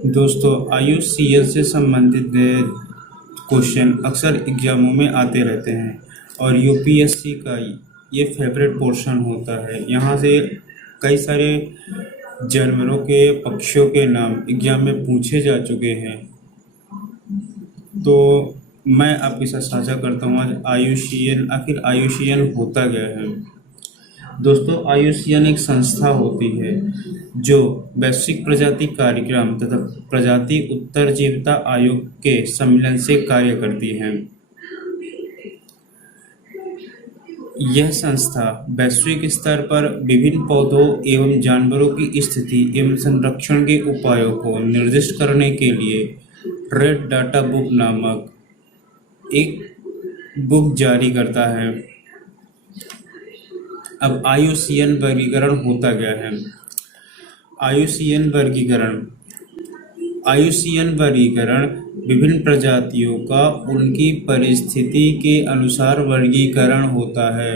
दोस्तों, आयुष से संबंधित क्वेश्चन अक्सर एग्जामों में आते रहते हैं और यूपीएससी का ये फेवरेट पोर्शन होता है। यहाँ से कई सारे जानवरों के पक्षियों के नाम एग्जाम में पूछे जा चुके हैं। तो मैं आपके साथ साझा करता हूँ आज आयुषीयन आखिर आयुषीयन होता क्या है। दोस्तों, आयुषीयन एक संस्था होती है जो वैश्विक प्रजाति कार्यक्रम तथा प्रजाति उत्तरजीविता आयोग के सम्मेलन से कार्य करती है। यह संस्था वैश्विक स्तर पर विभिन्न पौधों एवं जानवरों की स्थिति एवं संरक्षण के उपायों को निर्दिष्ट करने के लिए रेड डाटा बुक नामक एक बुक जारी करता है। अब आयुषीयन वर्गीकरण होता क्या है। आयुषीयन वर्गीकरण आयुषीयन वर्गीकरण विभिन्न प्रजातियों का उनकी परिस्थिति के अनुसार वर्गीकरण होता है।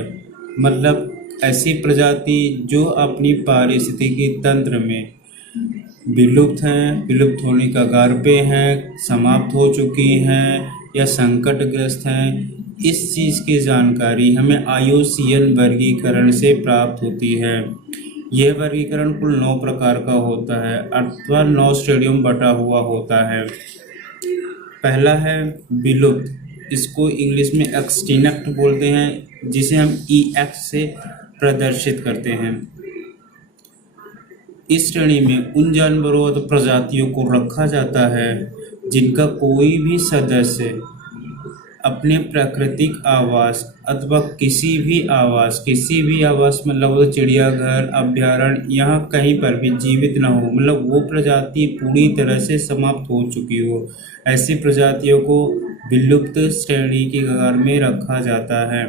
मतलब ऐसी प्रजाति जो अपनी पारिस्थितिकी तंत्र में विलुप्त हैं, विलुप्त होने का कगार पे हैं, समाप्त हो चुकी हैं या संकटग्रस्त हैं, इस चीज़ की जानकारी हमें आयुषीयन वर्गीकरण से प्राप्त होती है। यह वर्गीकरण कुल 9 प्रकार का होता है अथवा 9 श्रेणियों में बटा हुआ होता है। पहला है विलुप्त, इसको इंग्लिश में एक्सटिंक्ट बोलते हैं, जिसे हम EX से प्रदर्शित करते हैं। इस श्रेणी में उन जानवरों और प्रजातियों को रखा जाता है जिनका कोई भी सदस्य अपने प्राकृतिक आवास अथवा किसी भी आवास मतलब चिड़ियाघर, अभ्यारण्य, यहाँ कहीं पर भी जीवित न हो, मतलब वो प्रजाति पूरी तरह से समाप्त हो चुकी हो। ऐसी प्रजातियों को विलुप्त श्रेणी की कगार में रखा जाता है।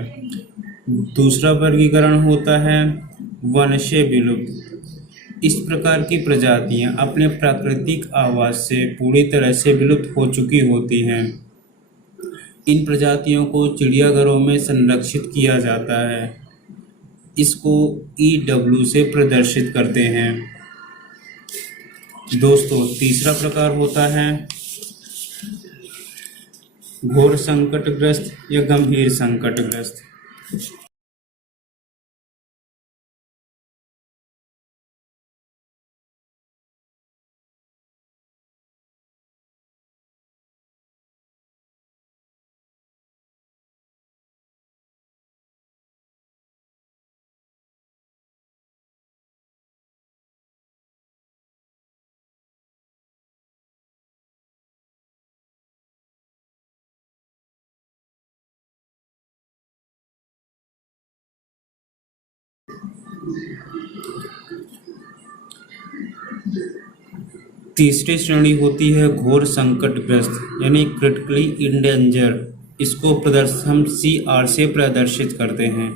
दूसरा वर्गीकरण होता है वंशीय विलुप्त। इस प्रकार की प्रजातियां अपने प्राकृतिक आवास से पूरी तरह से विलुप्त हो चुकी होती हैं। इन प्रजातियों को चिड़ियाघरों में संरक्षित किया जाता है। इसको EW से प्रदर्शित करते हैं। दोस्तों, तीसरा प्रकार होता है घोर संकटग्रस्त या गंभीर संकटग्रस्त। तीसरी श्रेणी होती है घोर संकटग्रस्त यानी क्रिटिकली इंडेंजर। इसको हम CR से प्रदर्शित करते हैं।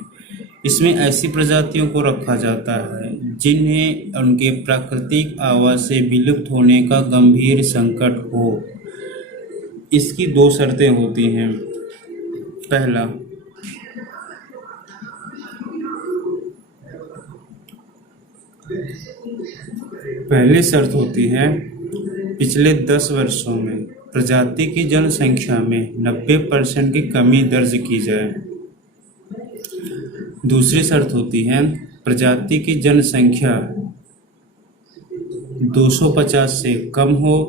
इसमें ऐसी प्रजातियों को रखा जाता है जिन्हें उनके प्राकृतिक आवास से विलुप्त होने का गंभीर संकट हो। इसकी 2 शर्तें होती हैं। पहला, पहली शर्त होती है पिछले 10 वर्षों में प्रजाति की जनसंख्या में 90% की कमी दर्ज की जाए। दूसरी शर्त होती है प्रजाति की जनसंख्या 250 से कम हो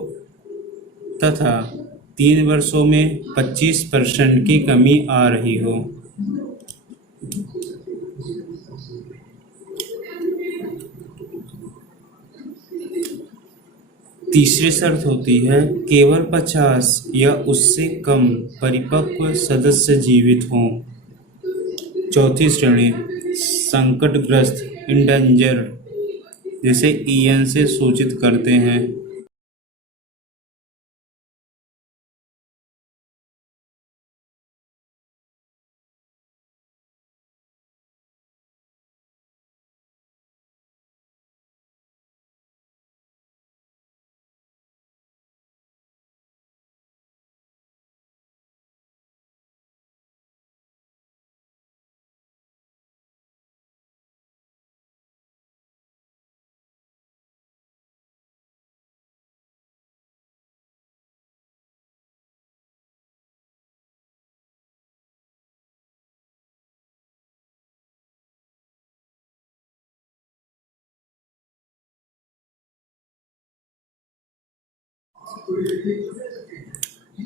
तथा 3 वर्षों में 25% की कमी आ रही हो। तीसरी शर्त होती है केवल 50 या उससे कम परिपक्व सदस्य जीवित हों। चौथी श्रेणी संकटग्रस्त इंडेंजर्ड, जिसे EN से सूचित करते हैं।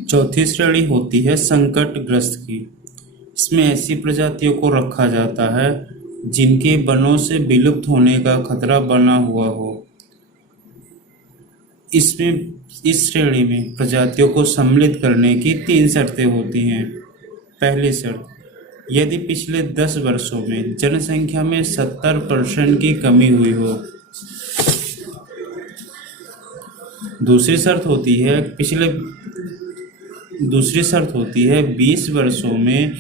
चौथी श्रेणी होती है संकटग्रस्त की। इसमें ऐसी प्रजातियों को रखा जाता है जिनके वनों से विलुप्त होने का खतरा बना हुआ हो। इसमें इस श्रेणी में प्रजातियों को सम्मिलित करने की 3 शर्तें होती हैं। पहली शर्त, यदि पिछले 10 वर्षों में जनसंख्या में 70% की कमी हुई हो। दूसरी शर्त होती है 20 वर्षों में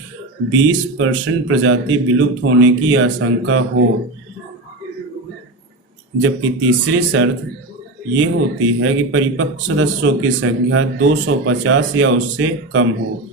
20% प्रजाति विलुप्त होने की आशंका हो। जबकि तीसरी शर्त ये होती है कि परिपक्व सदस्यों की संख्या 250 या उससे कम हो।